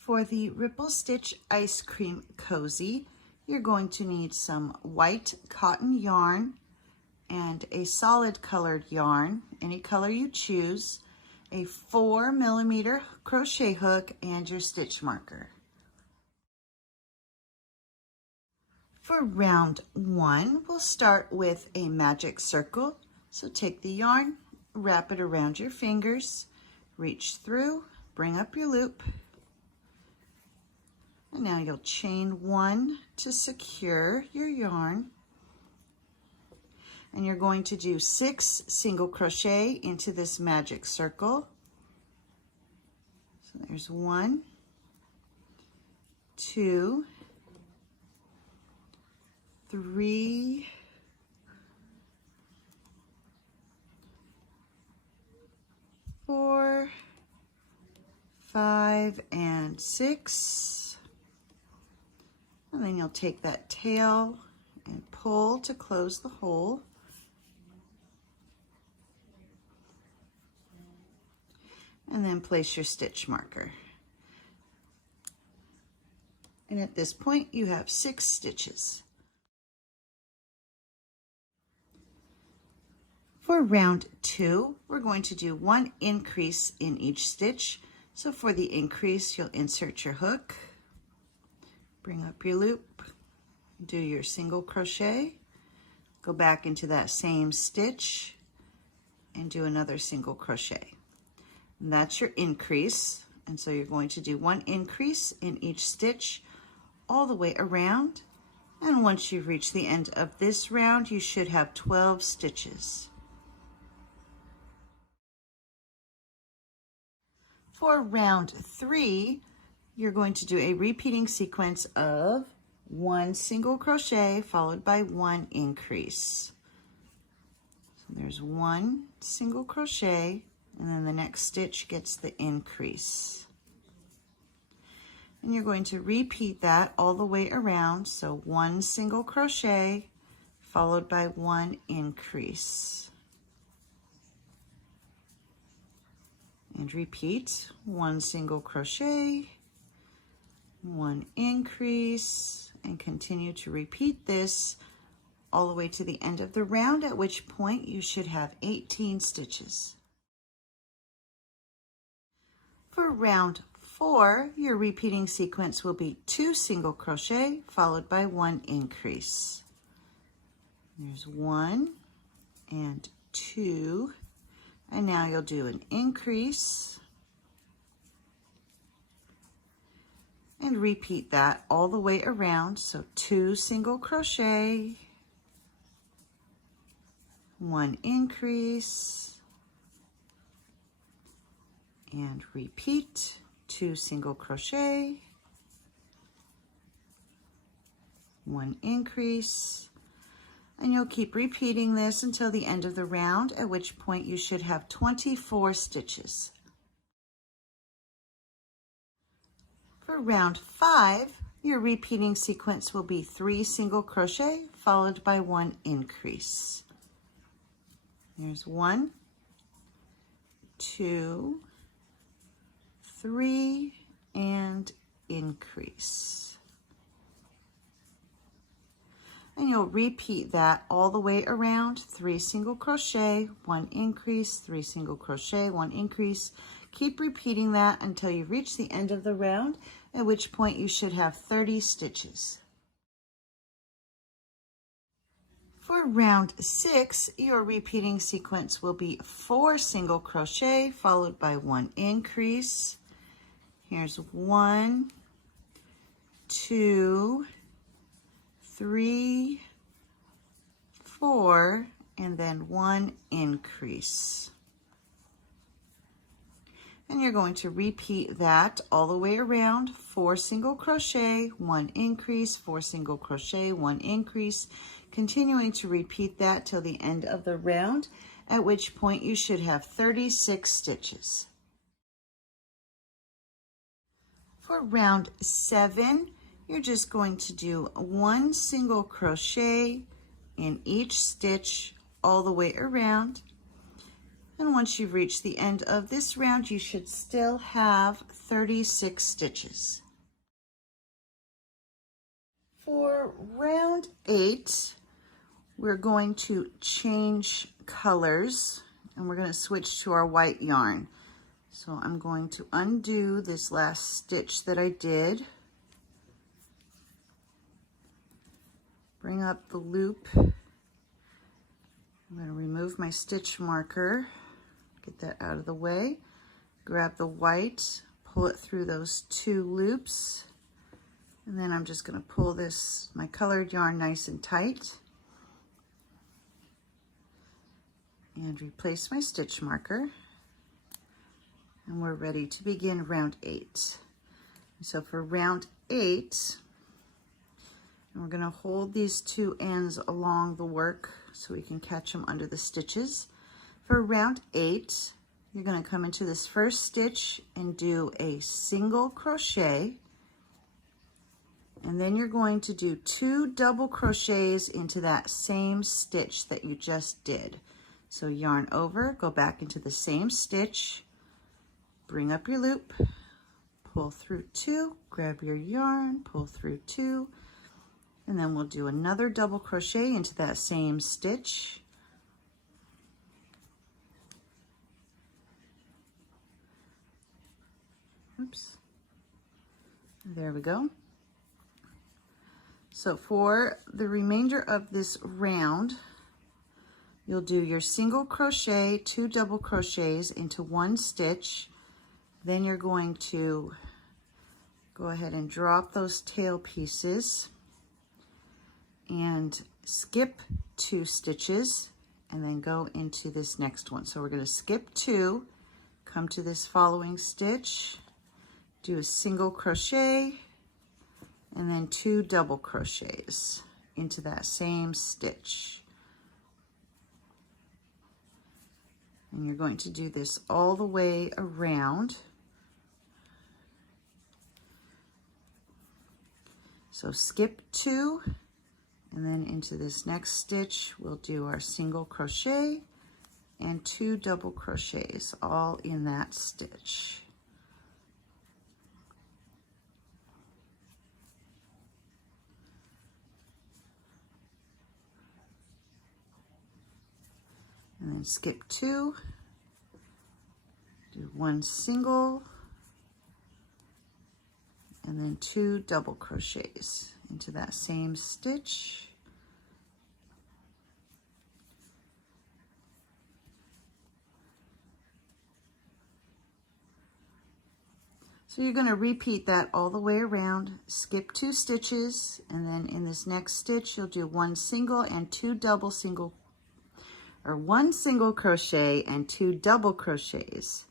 For the Ripple Stitch Ice Cream Cozy, you're going to need some white cotton yarn and a solid colored yarn, any color you choose, a 4mm crochet hook, and your stitch marker. For round 1, we'll start with a magic circle. So take the yarn, wrap it around your fingers, reach through, bring up your loop, and now you'll chain 1 to secure your yarn. And you're going to do 6 single crochet into this magic circle. So there's 1, 2, 3, 4, 5, and 6. And then you'll take that tail and pull to close the hole. And then place your stitch marker. And at this point, you have 6 stitches. For round 2, we're going to do 1 increase in each stitch. So for the increase, you'll insert your hook, bring up your loop, do your single crochet, go back into that same stitch, and do another single crochet. And that's your increase. And so you're going to do 1 increase in each stitch all the way around. And once you've reached the end of this round, you should have 12 stitches. For round 3, you're going to do a repeating sequence of 1 single crochet followed by 1 increase. So there's 1 single crochet, and then the next stitch gets the increase. And you're going to repeat that all the way around. So 1 single crochet followed by 1 increase. And repeat 1 single crochet, 1 increase, and continue to repeat this all the way to the end of the round, at which point you should have 18 stitches. For round 4, your repeating sequence will be 2 single crochet followed by 1 increase. There's 1 and 2, and now you'll do an increase and repeat that all the way around. So 2 single crochet, 1 increase, and repeat 2 single crochet, 1 increase, and you'll keep repeating this until the end of the round, at which point you should have 24 stitches. For round 5, your repeating sequence will be 3 single crochet followed by 1 increase. There's 1, 2, 3, and increase. And you'll repeat that all the way around. 3 single crochet, 1 increase, 3 single crochet, 1 increase. Keep repeating that until you reach the end of the round, at which point you should have 30 stitches. For round 6, your repeating sequence will be 4 single crochet followed by 1 increase. Here's 1, 2, 3, 4, and then 1 increase. And you're going to repeat that all the way around. 4 single crochet, 1 increase, 4 single crochet, 1 increase, continuing to repeat that till the end of the round, at which point you should have 36 stitches. For round 7, you're just going to do 1 single crochet in each stitch all the way around. And once you've reached the end of this round, you should still have 36 stitches. For round 8, we're going to change colors and we're going to switch to our white yarn. So I'm going to undo this last stitch that I did. Bring up the loop. I'm going to remove my stitch marker. Get that out of the way. Grab the white, pull it through those 2 loops, and then I'm just going to pull my colored yarn nice and tight and replace my stitch marker, and we're ready to begin round 8. So for round 8, and we're going to hold these 2 ends along the work so we can catch them under the stitches. For round 8, you're going to come into this first stitch and do a single crochet, and then you're going to do 2 double crochets into that same stitch that you just did. So yarn over, go back into the same stitch, bring up your loop, pull through 2, grab your yarn, pull through 2, and then we'll do another double crochet into that same stitch. Oops. There we go. So for the remainder of this round, you'll do your single crochet, 2 double crochets into 1 stitch. Then you're going to go ahead and drop those tail pieces and skip 2 stitches and then go into this next one. So we're going to skip 2, come to this following stitch, do a single crochet, and then 2 double crochets into that same stitch. And you're going to do this all the way around. So skip 2, and then into this next stitch, we'll do our single crochet and 2 double crochets all in that stitch. And then skip 2, do 1 single, and then 2 double crochets into that same stitch. So you're going to repeat that all the way around, skip 2 stitches, and then in this next stitch you'll do 1 single and 2 double single, or 1 single crochet and 2 double crochets.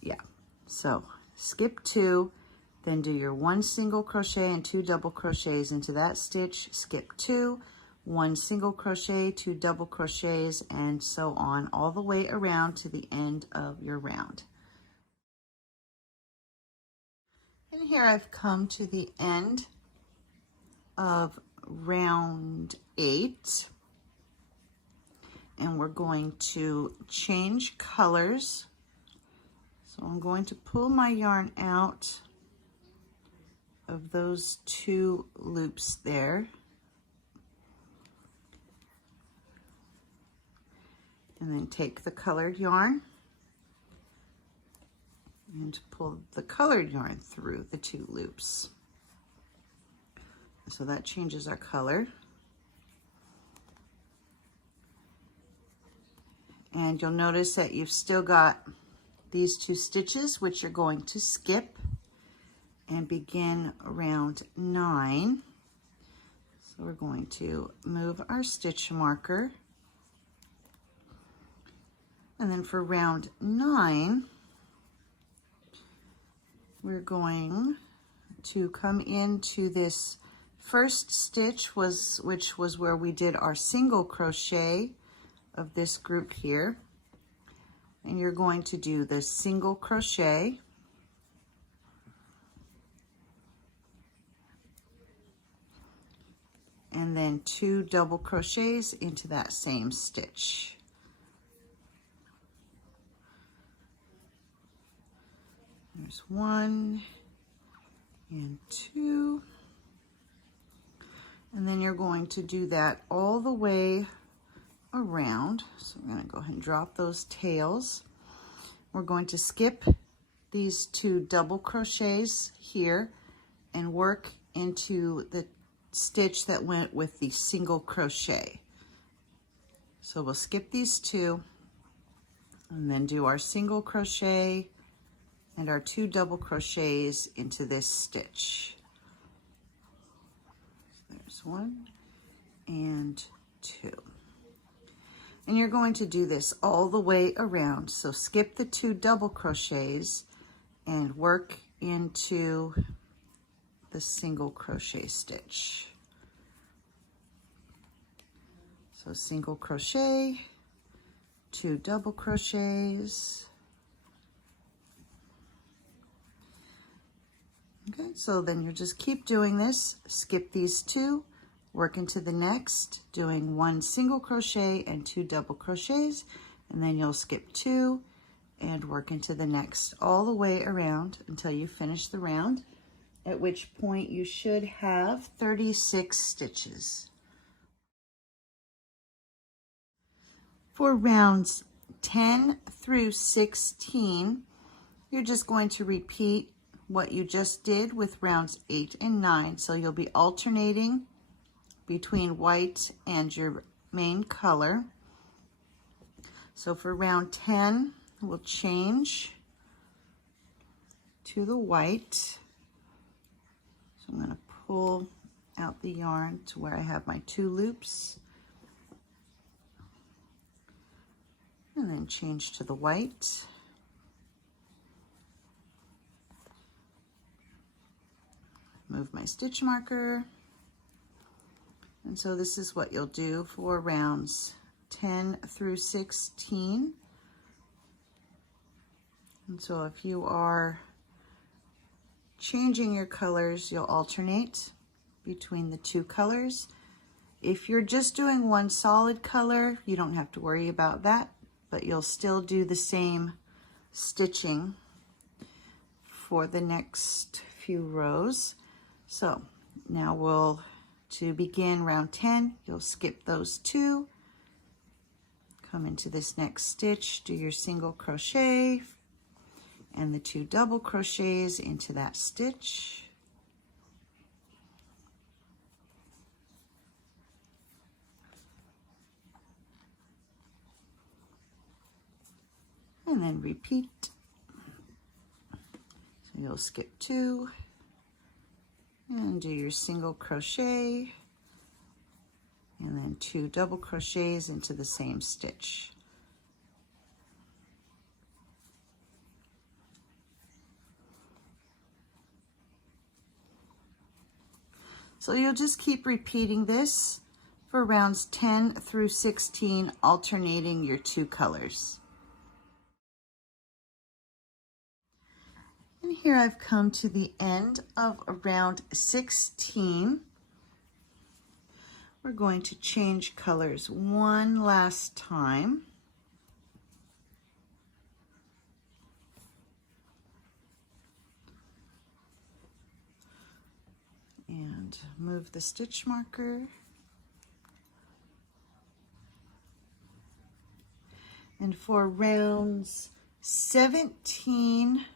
Yeah, so skip 2, then do your 1 single crochet and 2 double crochets into that stitch, skip 2, 1 single crochet, 2 double crochets, and so on all the way around to the end of your round. And here I've come to the end of round 8. And we're going to change colors. So I'm going to pull my yarn out of those 2 loops there. And then take the colored yarn and pull the colored yarn through the 2 loops. So that changes our color. And you'll notice that you've still got these 2 stitches, which you're going to skip and begin round 9. So we're going to move our stitch marker. And then for round 9, we're going to come into this first stitch, which was where we did our single crochet of this group here, and you're going to do the single crochet, and then 2 double crochets into that same stitch. There's 1 and 2. And then you're going to do that all the way around. So I'm going to go ahead and drop those tails. We're going to skip these 2 double crochets here and work into the stitch that went with the single crochet. So we'll skip these 2 and then do our single crochet and our 2 double crochets into this stitch. So there's 1 and 2. And you're going to do this all the way around. So skip the 2 double crochets and work into the single crochet stitch. So single crochet, 2 double crochets. Okay, so then you just keep doing this, skip these 2, work into the next, doing 1 single crochet and 2 double crochets, and then you'll skip 2 and work into the next all the way around until you finish the round, at which point you should have 36 stitches. For rounds 10 through 16, you're just going to repeat what you just did with rounds 8 and 9. So you'll be alternating between white and your main color. So for round 10, we'll change to the white. So I'm going to pull out the yarn to where I have my 2 loops. And then change to the white. Move my stitch marker. And so this is what you'll do for rounds 10 through 16. And so if you are changing your colors, you'll alternate between the 2 colors. If you're just doing 1 solid color, you don't have to worry about that, but you'll still do the same stitching for the next few rows. So now to begin round 10, you'll skip those 2, come into this next stitch, do your single crochet and the 2 double crochets into that stitch. And then repeat. So you'll skip 2 and do your single crochet and then 2 double crochets into the same stitch. So you'll just keep repeating this for rounds 10 through 16, alternating your 2 colors. And here I've come to the end of round 16. We're going to change colors one last time. And move the stitch marker. And for rounds 17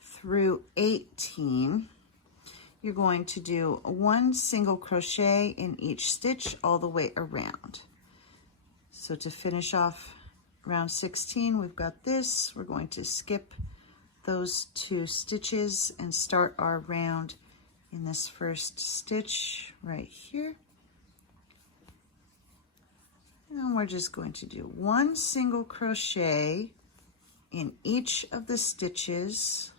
through 18, you're going to do 1 single crochet in each stitch all the way around. So to finish off round 16, we've got this. We're going to skip those 2 stitches and start our round in this first stitch right here. And we're just going to do 1 single crochet in each of the stitches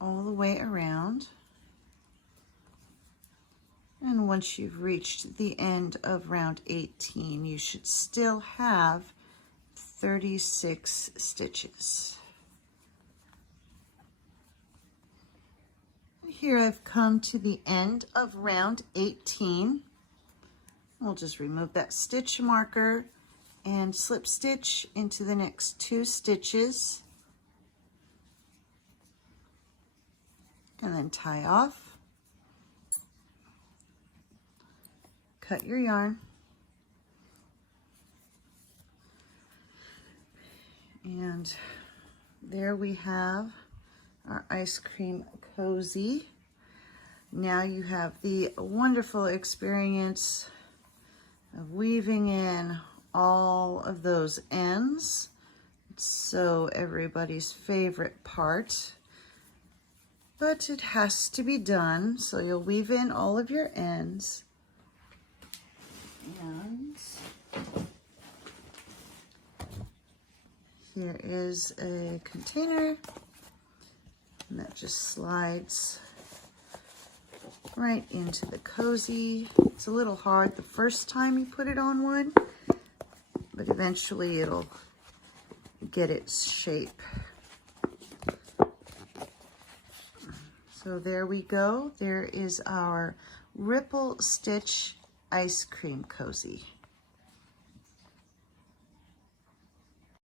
all the way around. And once you've reached the end of round 18, you should still have 36 stitches. Here I've come to the end of round 18. We'll just remove that stitch marker and slip stitch into the next 2 stitches. and then tie off. Cut your yarn. And there we have our ice cream cozy. Now you have the wonderful experience of weaving in all of those ends. It's so everybody's favorite part, but it has to be done. So you'll weave in all of your ends. And here is a container, and that just slides right into the cozy. It's a little hard the first time you put it on one, but eventually it'll get its shape. So there we go. There is our ripple stitch ice cream cozy.